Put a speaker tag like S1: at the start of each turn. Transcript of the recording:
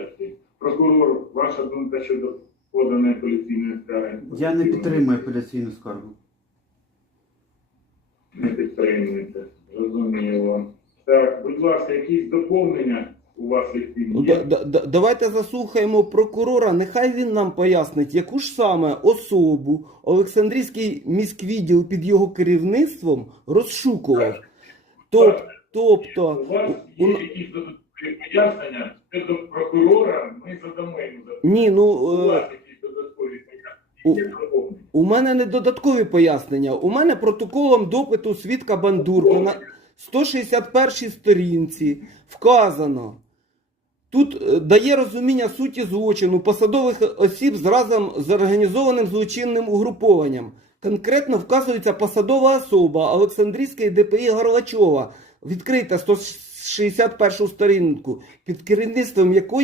S1: версії. Прокурор, ваша думка щодо поданої апеляційної скарги?
S2: Я не підтримую апеляційну скаргу.
S1: Не підтримуєте. Розуміло. Так, будь ласка, якісь доповнення у вас
S3: Ну, да, да, да- давайте заслухаємо прокурора. Нехай він нам пояснить, яку ж саме особу Олександрійський міськвідділ під його керівництвом розшукував. Тоб, тобто,
S1: У вас
S3: у-
S1: є якісь додаткові пояснення? Прокурора, ми задамо йому
S3: ні, ну
S1: У
S3: е,
S1: вас якісь додаткові
S3: у-
S1: пояснення? Є
S3: у мене не додаткові пояснення. У мене протоколом допиту свідка Бандурко на 161 сторінці вказано. Тут е, дає розуміння суті злочину посадових осіб з разом з організованим злочинним угрупованням. Конкретно вказується посадова особа Олександрійської ДПІ Горлачова. Відкрийте 161 сторінку, під керівництвом якої